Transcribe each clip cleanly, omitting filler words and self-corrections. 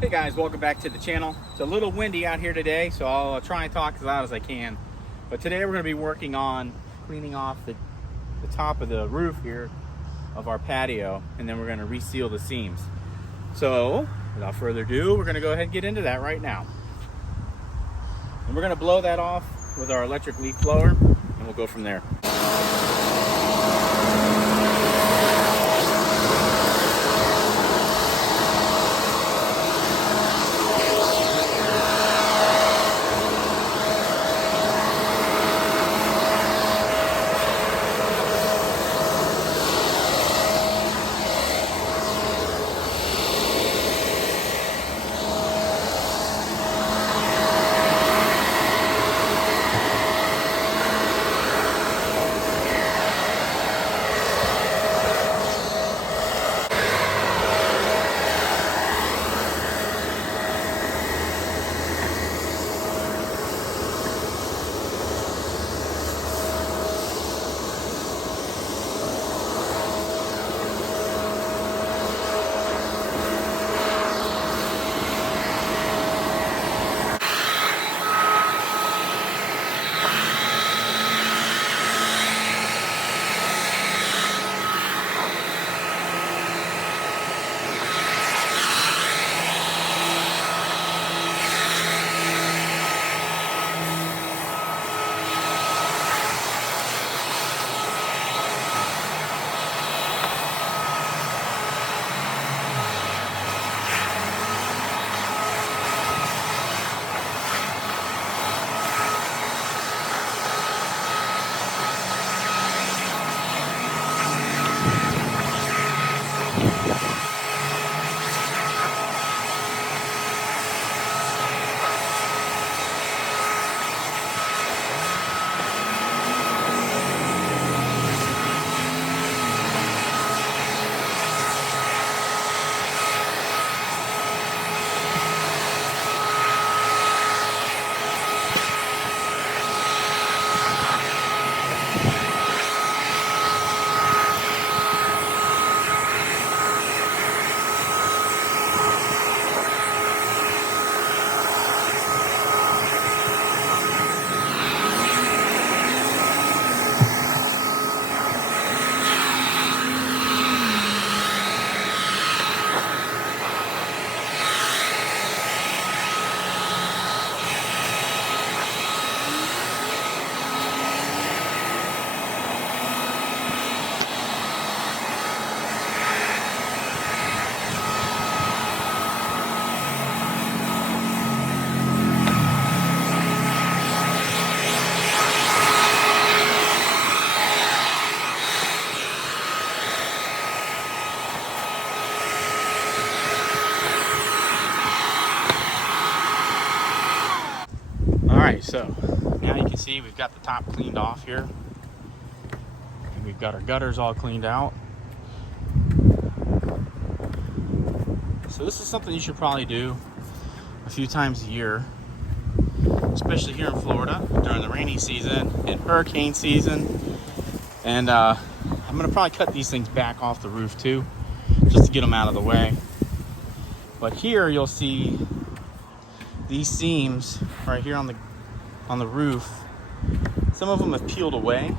Hey guys, welcome back to the channel. It's a little windy out here today, so I'll try and talk as loud as I can. But today we're going to be working on cleaning off the top of the roof here of our patio, and then we're going to reseal the seams. So without further ado, we're going to go ahead and get into that right now. And we're going to blow that off with our electric leaf blower, and we'll go from there. Alright, so now you can see we've got the top cleaned off here. And we've got our gutters all cleaned out. So this is something you should probably do a few times a year, especially here in Florida during the rainy season and hurricane season. And I'm going to probably cut these things back off the roof too, just to get them out of the way. But here you'll see these seams right here on the roof. Some of them have peeled away,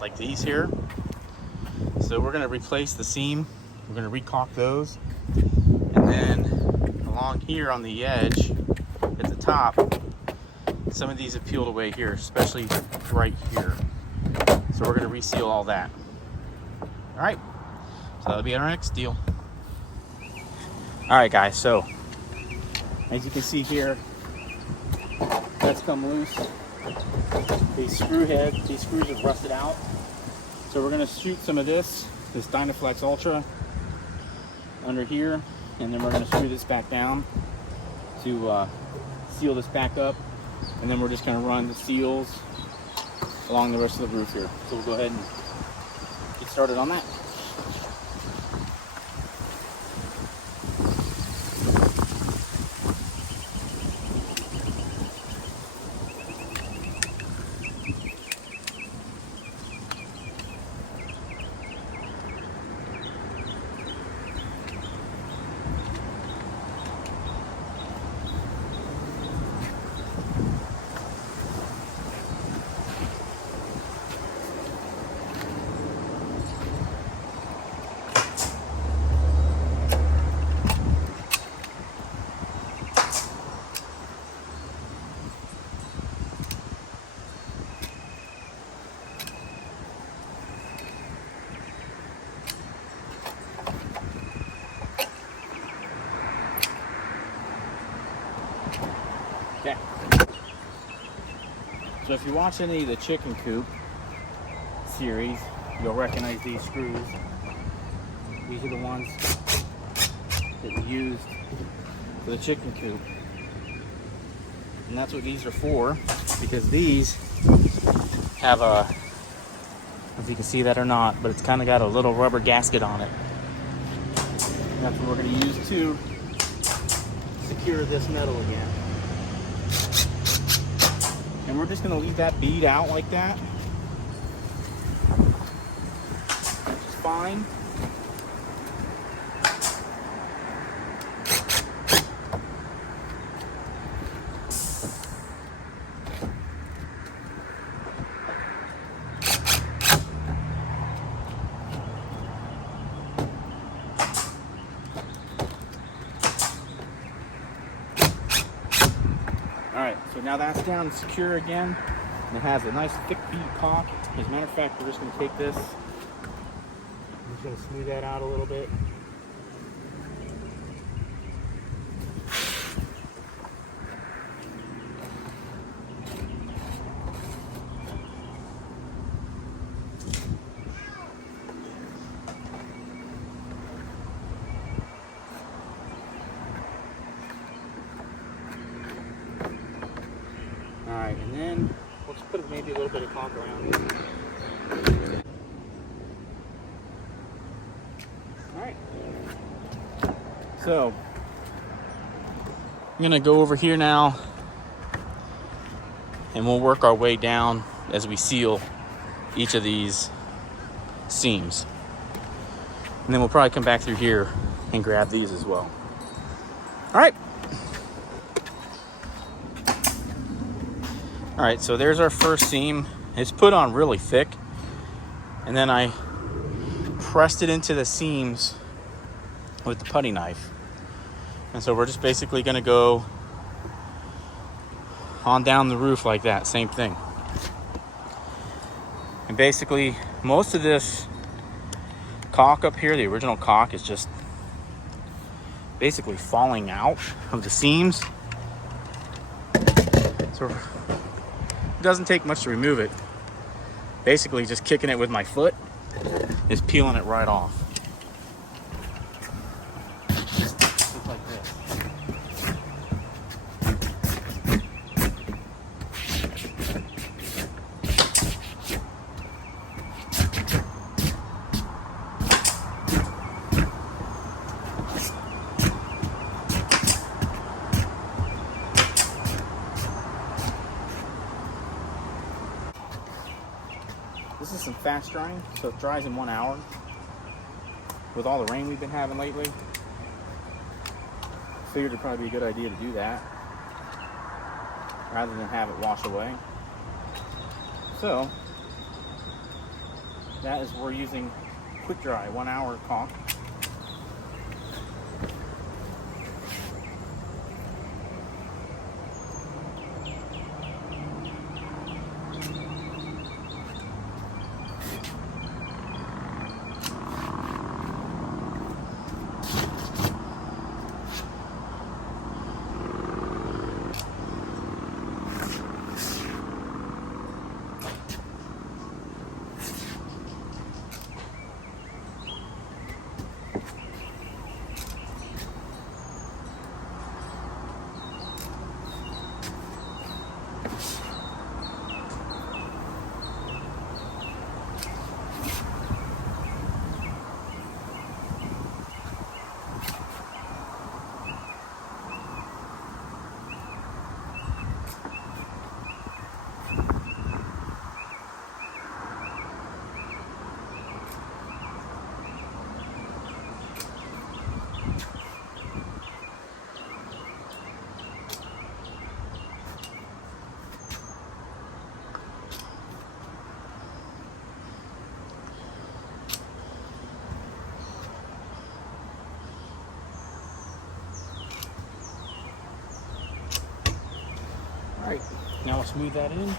like these here. So we're going to replace the seam. We're going to recaulk those, and then along here on the edge at the top, some of these have peeled away here, especially right here. So we're going to reseal all that. All right, so that'll be our next deal. All right, guys, so as you can see here, that's come loose. These screws have rusted out. So we're gonna shoot some of this Dynaflex Ultra under here, and then we're gonna screw this back down to seal this back up. And then we're just gonna run the seals along the rest of the roof here. So we'll go ahead and get started on that. Okay. So if you watch any of the chicken coop series, you'll recognize these screws. These are the ones that we used for the chicken coop. And that's what these are for, because these have a, I don't know if you can see that or not, but it's kind of got a little rubber gasket on it. And that's what we're going to use to secure this metal again. And we're just going to leave that bead out like that. It's fine. Alright, so now that's down and secure again. And it has a nice thick bead caulk. As a matter of fact, we're just going to take this. I'm just going to smooth that out a little bit. Alright, and then let's put maybe a little bit of caulk around it. Alright. So, I'm going to go over here now and we'll work our way down as we seal each of these seams. And then we'll probably come back through here and grab these as well. Alright. Alright, so there's our first seam. It's put on really thick. And then I pressed it into the seams with the putty knife. And so we're just basically going to go on down the roof like that, same thing. And basically, most of this caulk up here, the original caulk, is just basically falling out of the seams. So it doesn't take much to remove it. Basically, just kicking it with my foot is peeling it right off. Just like this. This is some fast drying, so it dries in 1 hour. With all the rain we've been having lately, figured it'd probably be a good idea to do that rather than have it wash away. So that is, we're using quick dry 1 hour caulk. Alright, now we'll smooth that in.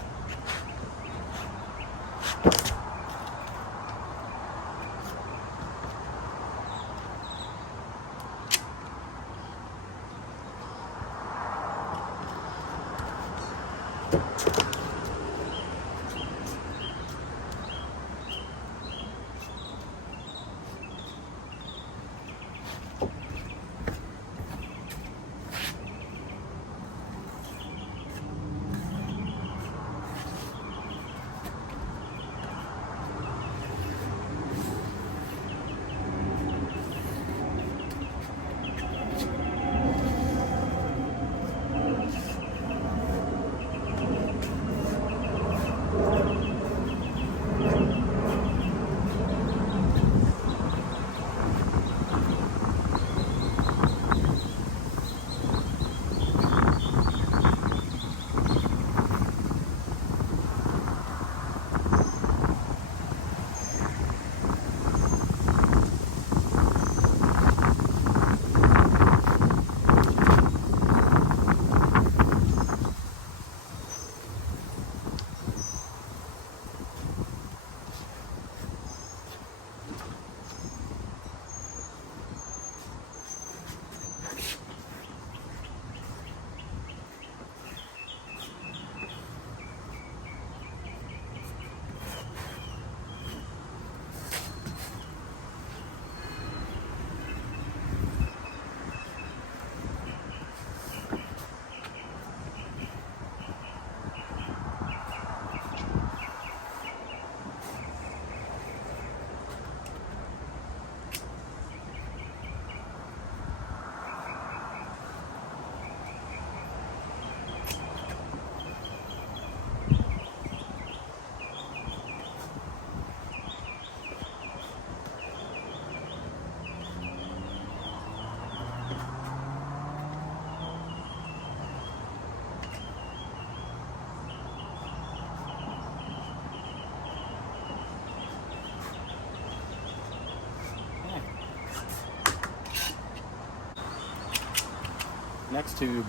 Next tube.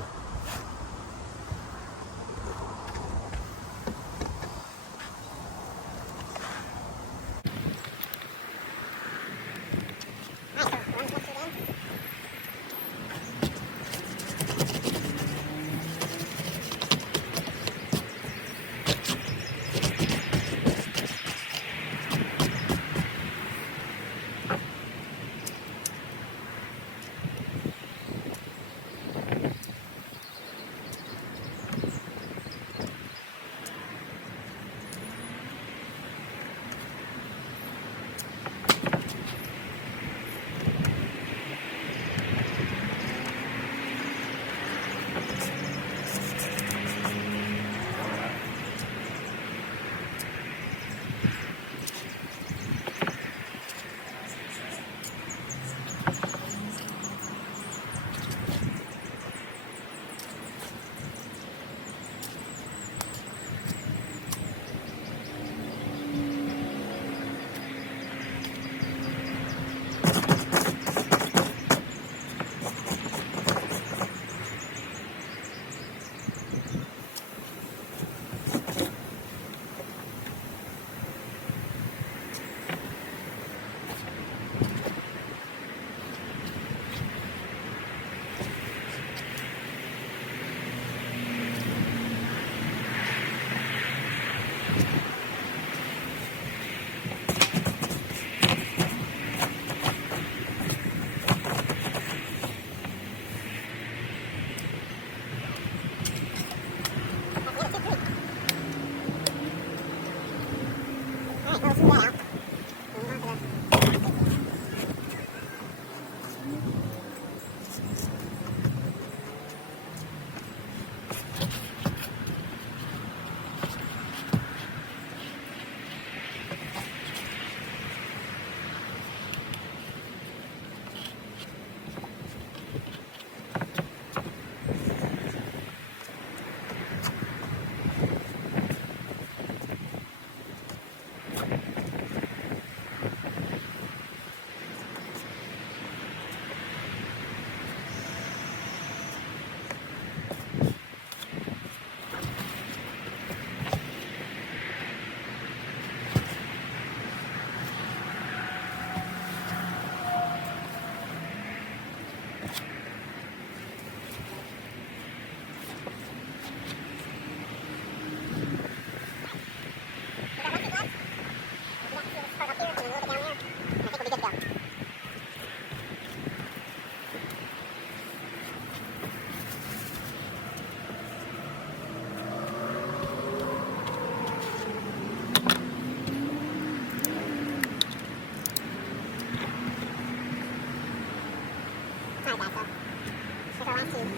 careful.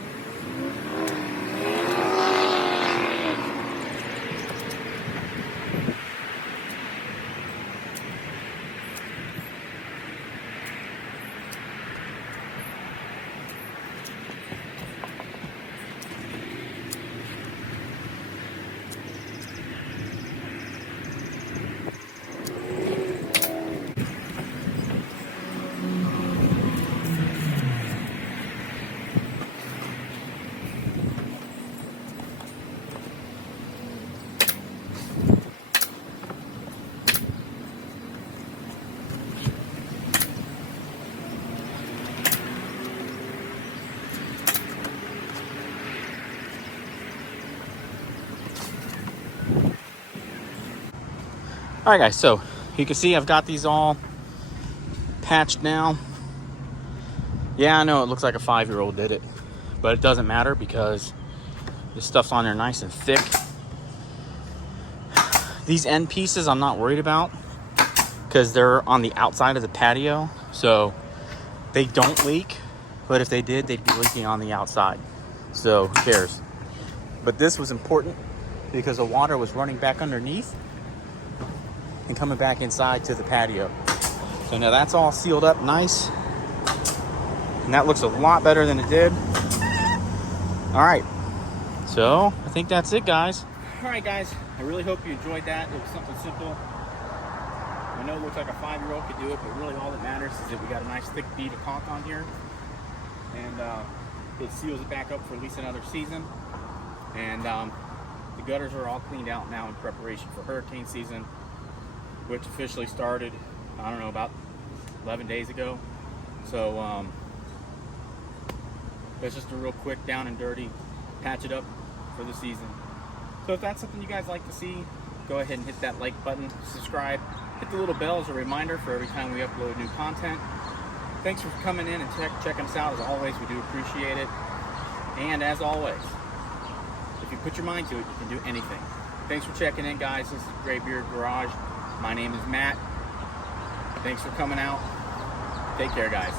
All right, guys, so you can see I've got these all patched now. Yeah, I know it looks like a 5-year-old did it, but it doesn't matter because this stuff's on there nice and thick. These end pieces I'm not worried about because they're on the outside of the patio, so they don't leak, but if they did, they'd be leaking on the outside, so who cares? But this was important because the water was running back underneath and coming back inside to the patio. So now that's all sealed up nice, and that looks a lot better than it did. All right, so I think that's it, guys. All right, guys, I really hope you enjoyed that. It was something simple. I know it looks like a 5-year-old could do it, but really all that matters is that we got a nice thick bead of caulk on here, and it seals it back up for at least another season. And the gutters are all cleaned out now in preparation for hurricane season, which officially started, I don't know, about 11 days ago. So it's just a real quick down and dirty patch it up for the season. So if that's something you guys like to see, go ahead and hit that like button, subscribe, hit the little bell as a reminder for every time we upload new content. Thanks for coming in and checking us out. As always, we do appreciate it. And as always, if you put your mind to it, you can do anything. Thanks for checking in, guys. This is Graybeard Garage. My name is Matt. Thanks for coming out. Take care, guys.